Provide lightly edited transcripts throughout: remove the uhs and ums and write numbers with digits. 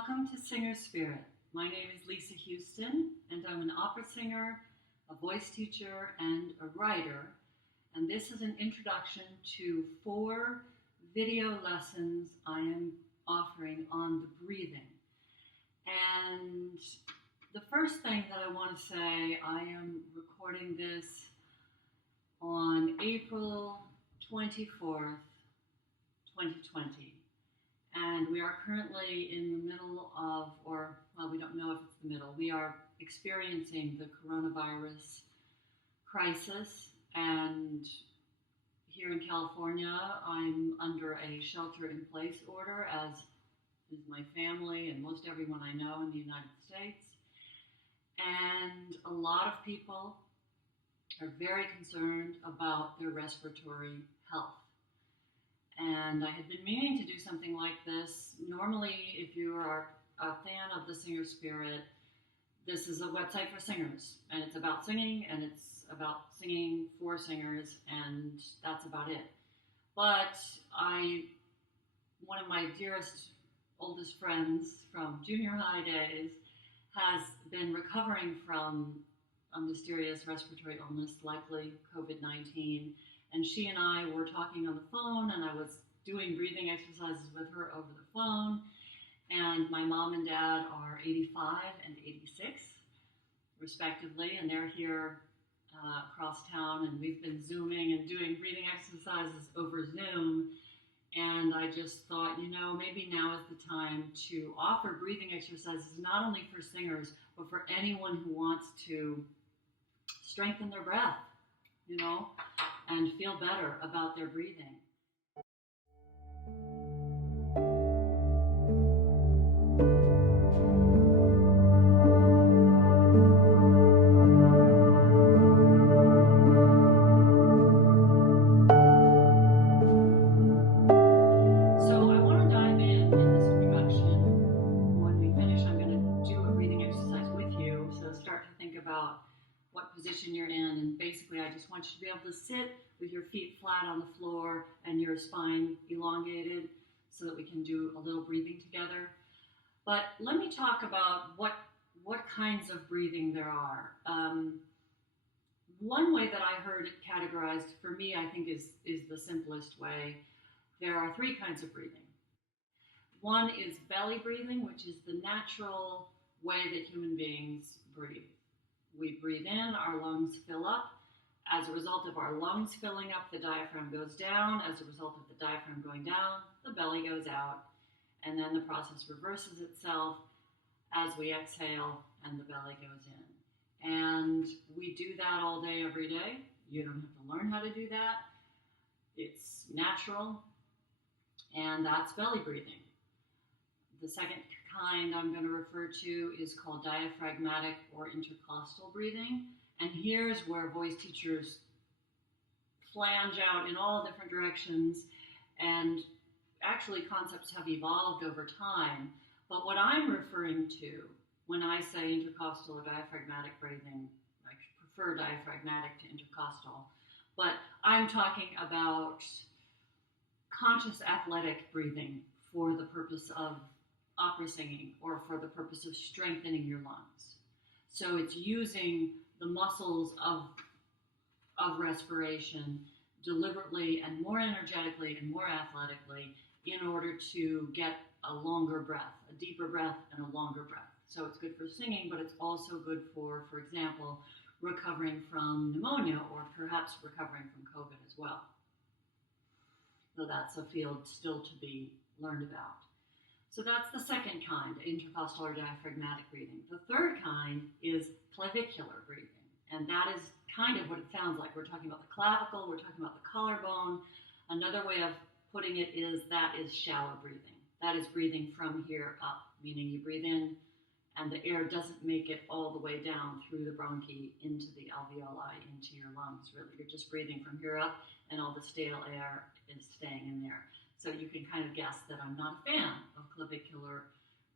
welcome to Singer Spirit. My name is Lisa Houston, and I'm an opera singer, a voice teacher, and a writer. And this is an introduction to 4 video lessons I am offering on the breathing. And the first thing that I want to say, I am recording this on April 24th, 2020. And we are currently in the middle of, we don't know if it's the middle, we are experiencing the coronavirus crisis. And here in California, I'm under a shelter-in-place order, as is my family and most everyone I know in the United States. And a lot of people are very concerned about their respiratory health. And I had been meaning to do something like this. Normally, if you are a fan of the Singer Spirit, this is a website for singers, and it's about singing, and it's about singing for singers, and that's about it. But one of my dearest, oldest friends from junior high days has been recovering from a mysterious respiratory illness, likely COVID-19. And she and I were talking on the phone, and I was doing breathing exercises with her over the phone. And my mom and dad are 85 and 86, respectively, and they're here across town, and we've been Zooming and doing breathing exercises over Zoom. And I just thought, maybe now is the time to offer breathing exercises, not only for singers, but for anyone who wants to strengthen their breath, and feel better about their breathing. So I want to dive in this introduction. When we finish, I'm going to do a breathing exercise with you. So start to think about what position you're in, and basically I just want you to be able to sit with your feet flat on the floor and your spine elongated so that we can do a little breathing together. But let me talk about what kinds of breathing there are. One way that I heard it categorized, for me, I think is the simplest way. There are 3 kinds of breathing. One is belly breathing, which is the natural way that human beings breathe. We breathe in, our lungs fill up. As a result of our lungs filling up, the diaphragm goes down. As a result of the diaphragm going down, the belly goes out. And then the process reverses itself as we exhale and the belly goes in. And we do that all day, every day. You don't have to learn how to do that. It's natural. And that's belly breathing. The second kind I'm going to refer to is called diaphragmatic or intercostal breathing. And here's where voice teachers flange out in all different directions, and actually concepts have evolved over time. But what I'm referring to when I say intercostal or diaphragmatic breathing, I prefer diaphragmatic to intercostal, but I'm talking about conscious athletic breathing for the purpose of opera singing or for the purpose of strengthening your lungs. So it's using the muscles of respiration deliberately and more energetically and more athletically in order to get a longer breath, a deeper breath and a longer breath. So it's good for singing, but it's also good for example, recovering from pneumonia or perhaps recovering from COVID as well. So that's a field still to be learned about. So that's the second kind, intercostal or diaphragmatic breathing. The third kind is clavicular breathing. And that is kind of what it sounds like. We're talking about the clavicle, we're talking about the collarbone. Another way of putting it is that is shallow breathing. That is breathing from here up, meaning you breathe in and the air doesn't make it all the way down through the bronchi into the alveoli, into your lungs, really. You're just breathing from here up and all the stale air is staying in there. So you can kind of guess that I'm not a fan of clavicular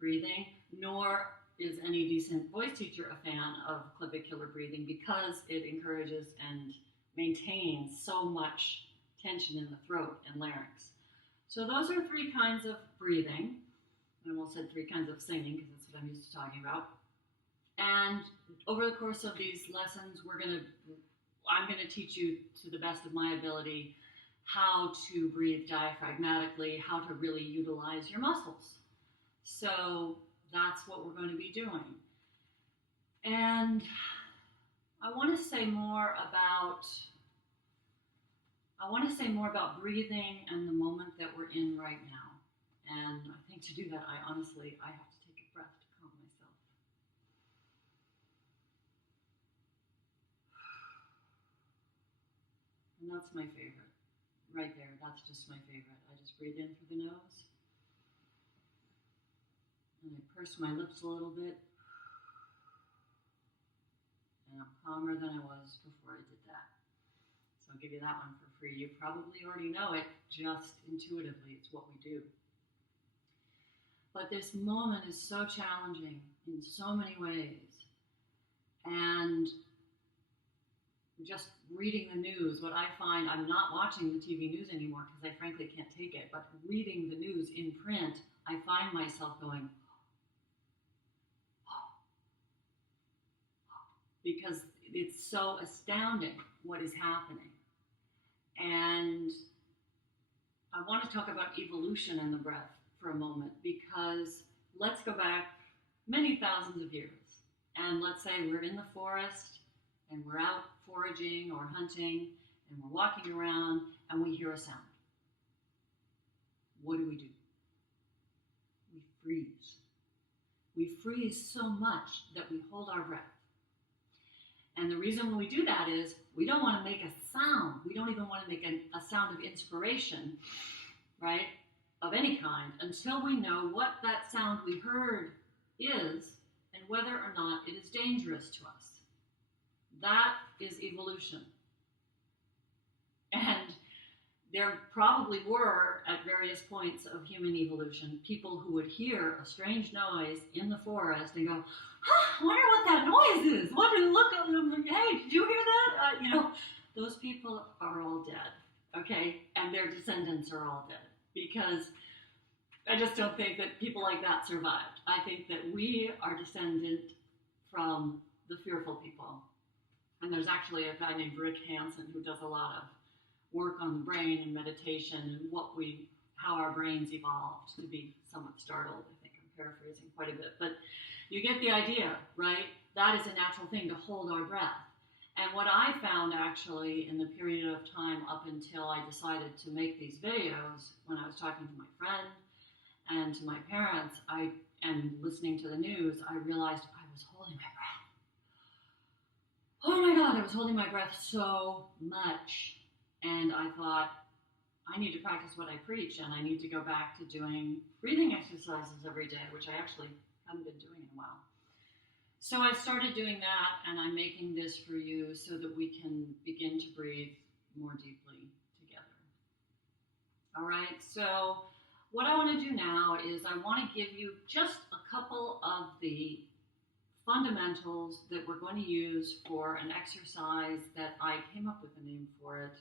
breathing, nor is any decent voice teacher a fan of clavicular breathing because it encourages and maintains so much tension in the throat and larynx. So those are 3 kinds of breathing. I almost said 3 kinds of singing because that's what I'm used to talking about. And over the course of these lessons, I'm gonna teach you to the best of my ability how to breathe diaphragmatically, how to really utilize your muscles. So that's what we're going to be doing. And I want to say more about breathing and the moment that we're in right now. And I think to do that, I have to take a breath to calm myself. And that's my favorite. Right there, that's just my favorite. I just breathe in through the nose. And I purse my lips a little bit. And I'm calmer than I was before I did that. So I'll give you that one for free. You probably already know it, just intuitively. It's what we do. But this moment is so challenging in so many ways. And just reading the news, what I find, I'm not watching the TV news anymore because I frankly can't take it, but reading the news in print, I find myself going, because it's so astounding what is happening. And I want to talk about evolution in the breath for a moment, because let's go back many thousands of years. And let's say we're in the forest and we're out foraging or hunting and we're walking around and we hear a sound. What do? We freeze. We freeze so much that we hold our breath. And the reason when we do that is we don't want to make a sound. We don't even want to make a sound of inspiration, right, of any kind, until we know what that sound we heard is and whether or not it is dangerous to us. That is evolution. And there probably were, at various points of human evolution, people who would hear a strange noise in the forest and go, I wonder what that noise is. Look at them. Hey, did you hear that? Those people are all dead, okay? And their descendants are all dead, because I just don't think that people like that survived. I think that we are descendant from the fearful people. And there's actually a guy named Rick Hansen who does a lot of work on the brain and meditation and how our brains evolved to be somewhat startled. I think I'm paraphrasing quite a bit, but you get the idea, right? That is a natural thing, to hold our breath. And what I found actually in the period of time up until I decided to make these videos, when I was talking to my friend and to my parents, and listening to the news, I realized I was holding my breath. Oh my God, I was holding my breath so much. And I thought, I need to practice what I preach, and I need to go back to doing breathing exercises every day, which I actually haven't been doing in a while. So I started doing that, and I'm making this for you so that we can begin to breathe more deeply together. All right, so what I want to do now is I want to give you just a couple of the fundamentals that we're going to use for an exercise that I came up with a name for it.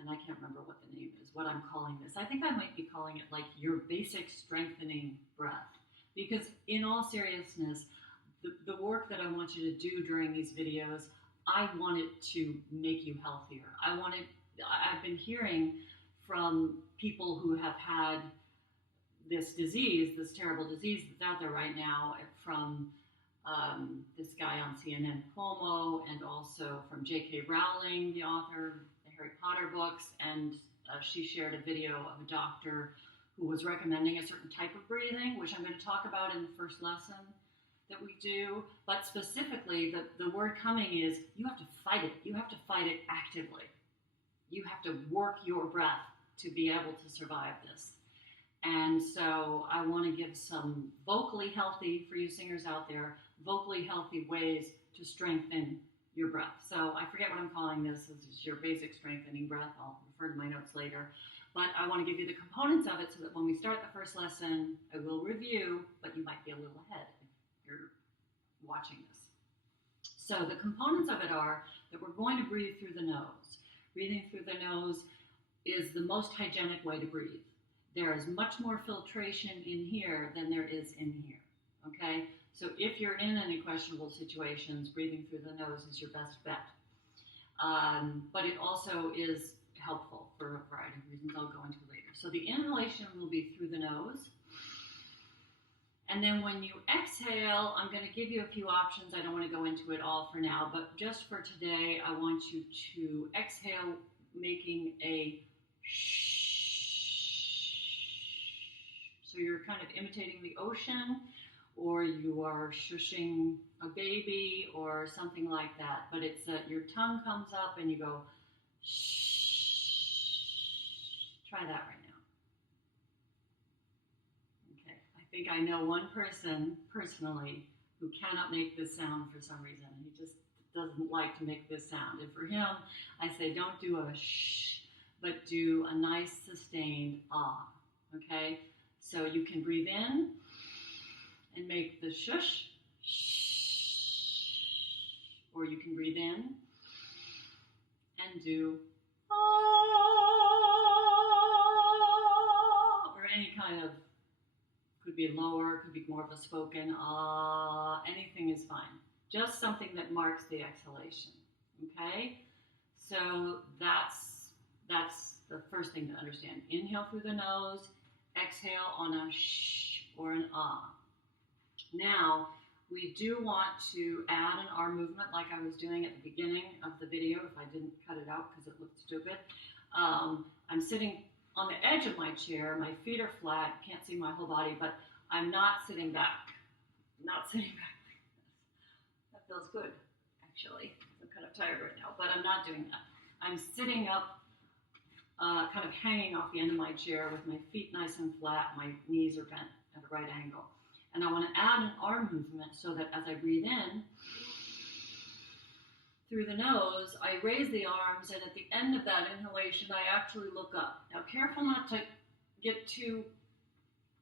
And I can't remember what the name is, what I'm calling this. I think I might be calling it like your basic strengthening breath. Because in all seriousness, the work that I want you to do during these videos, I want it to make you healthier. I've been hearing from people who have had this disease, this terrible disease that's out there right now, from this guy on CNN, Cuomo, and also from J.K. Rowling, the author, Harry Potter books, and she shared a video of a doctor who was recommending a certain type of breathing, which I'm going to talk about in the first lesson that we do. But specifically, the word coming is you have to fight it. You have to fight it actively. You have to work your breath to be able to survive this. And so I want to give some vocally healthy, for you singers out there, vocally healthy ways to strengthen your breath. So I forget what I'm calling this. This is your basic strengthening breath. I'll refer to my notes later. But I want to give you the components of it so that when we start the first lesson, I will review, but you might be a little ahead if you're watching this. So the components of it are that we're going to breathe through the nose. Breathing through the nose is the most hygienic way to breathe, there is much more filtration in here than there is in here, okay? So if you're in any questionable situations, breathing through the nose is your best bet. But it also is helpful for a variety of reasons I'll go into later. So the inhalation will be through the nose. And then when you exhale, I'm going to give you a few options. I don't want to go into it all for now, but just for today, I want you to exhale, making a shh. So you're kind of imitating the ocean, or you are shushing a baby or something like that. But it's that your tongue comes up and you go shh. Try that right now. Okay, I think I know one person personally who cannot make this sound for some reason. He just doesn't like to make this sound. And for him, I say don't do a shh, but do a nice sustained ah. Okay, so you can breathe in and make the shush, shh, or you can breathe in and do ah, or any kind of, could be lower, could be more of a spoken ah, anything is fine. Just something that marks the exhalation, okay? So that's the first thing to understand. Inhale through the nose, exhale on a shh or an ah. Now, we do want to add an arm movement like I was doing at the beginning of the video, if I didn't cut it out because it looked stupid. I'm sitting on the edge of my chair, my feet are flat, can't see my whole body, but I'm not sitting back. Not sitting back like this. That feels good, actually. I'm kind of tired right now, but I'm not doing that. I'm sitting up, kind of hanging off the end of my chair with my feet nice and flat, my knees are bent at a right angle. And I want to add an arm movement so that as I breathe in through the nose, I raise the arms, and at the end of that inhalation, I actually look up. Now, careful not to get too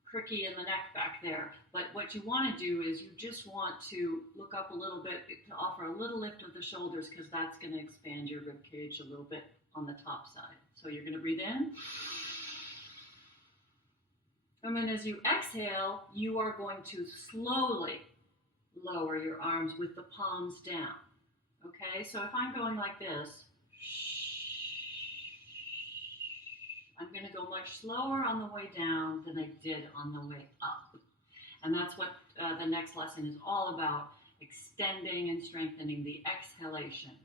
cricky in the neck back there, but what you want to do is you just want to look up a little bit to offer a little lift of the shoulders, because that's going to expand your rib cage a little bit on the top side. So you're going to breathe in. And then as you exhale, you are going to slowly lower your arms with the palms down. Okay, so if I'm going like this, I'm going to go much slower on the way down than I did on the way up. And that's what the next lesson is all about, extending and strengthening the exhalation.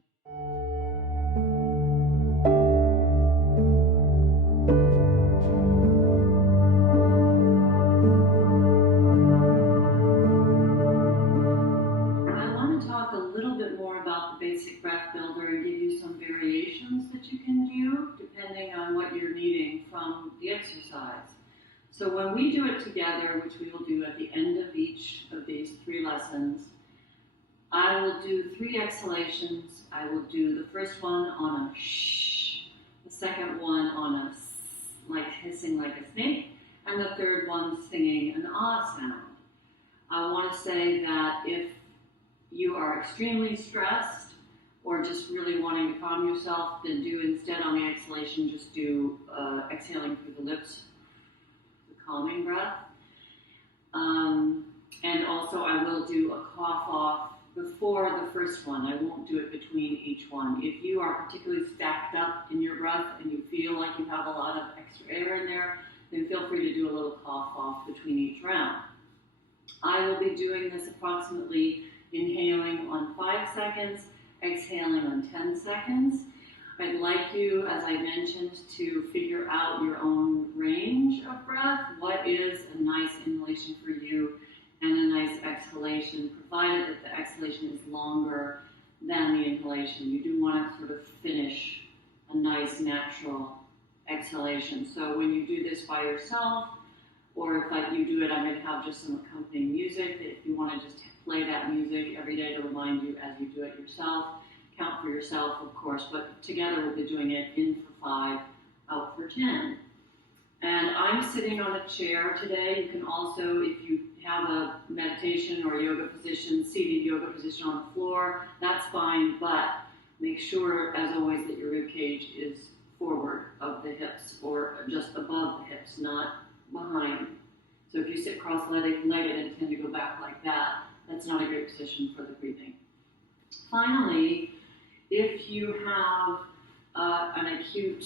Breath builder and give you some variations that you can do depending on what you're needing from the exercise. So when we do it together, which we will do at the end of each of these 3 lessons, I will do 3 exhalations. I will do the first one on a shh, the second one on a s, like hissing like a snake, and the third one singing an ah sound. I want to say that if you are extremely stressed or just really wanting to calm yourself, then do instead on the exhalation, just do exhaling through the lips, the calming breath. And also I will do a cough off before the first one. I won't do it between each one. If you are particularly stacked up in your breath and you feel like you have a lot of extra air in there, then feel free to do a little cough off between each round. I will be doing this approximately inhaling on 5 seconds, exhaling on 10 seconds. I'd like you, as I mentioned, to figure out your own range of breath. What is a nice inhalation for you and a nice exhalation, provided that the exhalation is longer than the inhalation. You do want to sort of finish a nice natural exhalation. So when you do this by yourself, or if you do it, I'm going to have just some accompanying music. If you want to just play that music every day to remind you as you do it yourself. Count for yourself, of course, but together we'll be doing it in for 5, out for 10. And I'm sitting on a chair today. You can also, if you have a meditation or yoga position, seated yoga position on the floor, that's fine, but make sure, as always, that your rib cage is forward of the hips or just above the hips, not behind. So if you sit cross-legged and tend to go back like that, that's not a great position for the breathing. Finally, if you have an acute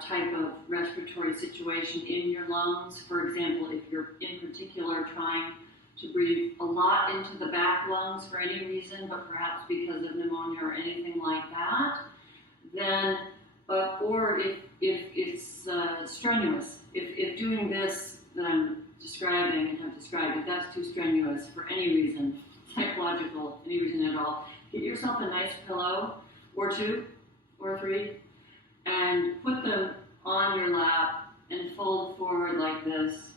type of respiratory situation in your lungs, for example, if you're in particular trying to breathe a lot into the back lungs for any reason, but perhaps because of pneumonia or anything like that, then, or if it's strenuous, if doing this that I'm describing and have described, if that's too strenuous for any reason, psychological, any reason at all, get yourself a nice pillow or two or three and put them on your lap and fold forward like this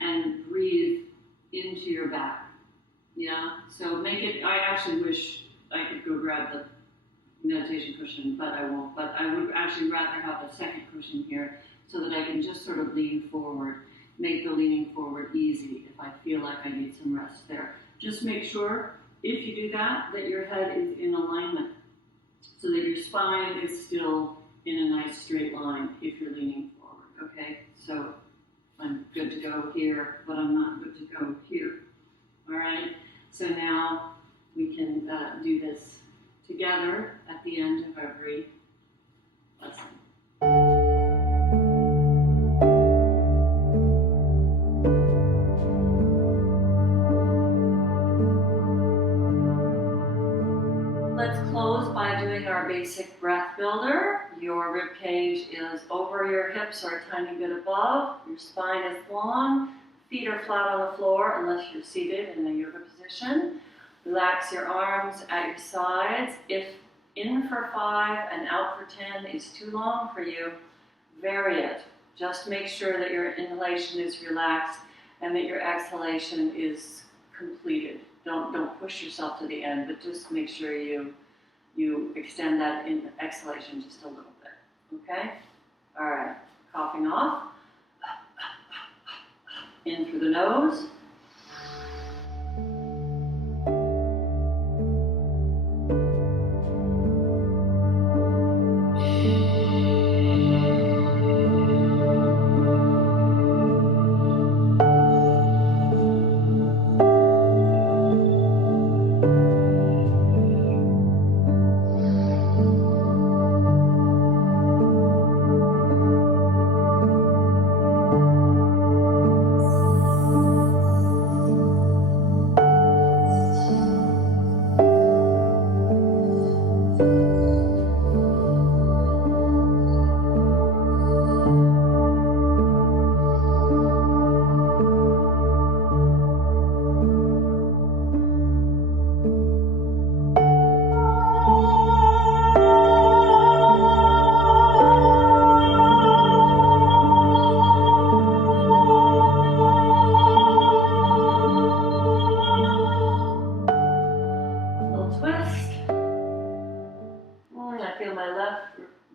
and breathe into your back. Yeah, so make it, I actually wish I could go grab the meditation cushion, but I won't. But I would actually rather have a second cushion here so that I can just sort of lean forward, make the leaning forward easy if I feel like I need some rest there. Just make sure, if you do that, that your head is in alignment so that your spine is still in a nice straight line if you're leaning forward, okay? So I'm good to go here, but I'm not good to go here, all right? So now we can do this together at the end of every lesson. Let's close by doing our basic breath builder. Your rib cage is over your hips or a tiny bit above. Your spine is long. Feet are flat on the floor unless you're seated in the yoga position. Relax your arms at your sides. If in for 5 and out for 10 is too long for you, vary it. Just make sure that your inhalation is relaxed and that your exhalation is completed. Don't push yourself to the end, but just make sure you extend that exhalation just a little bit, okay? All right, coughing off. In through the nose.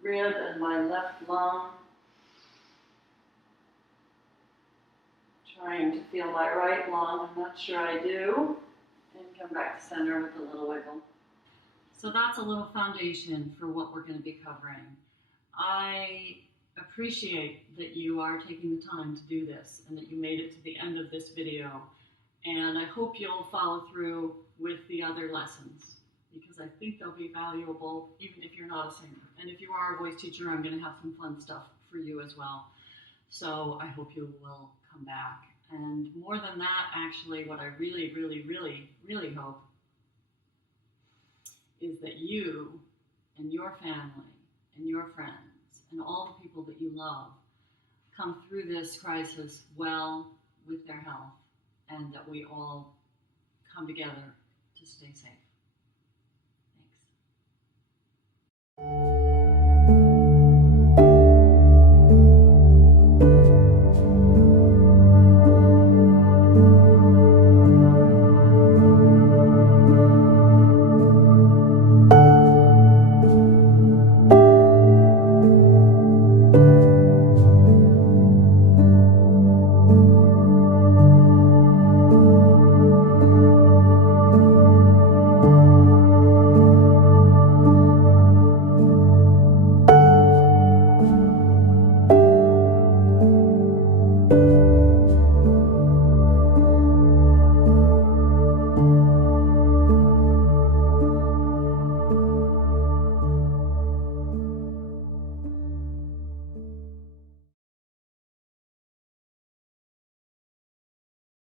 Rib and my left lung. Trying to feel my right lung. I'm not sure I do. And come back to center with a little wiggle. So that's a little foundation for what we're going to be covering. I appreciate that you are taking the time to do this and that you made it to the end of this video. And I hope you'll follow through with the other lessons, because I think they'll be valuable even if you're not a singer. And if you are a voice teacher, I'm going to have some fun stuff for you as well. So I hope you will come back. And more than that, actually, what I really, really, really, really hope is that you and your family and your friends and all the people that you love come through this crisis well with their health, and that we all come together to stay safe. Thanks.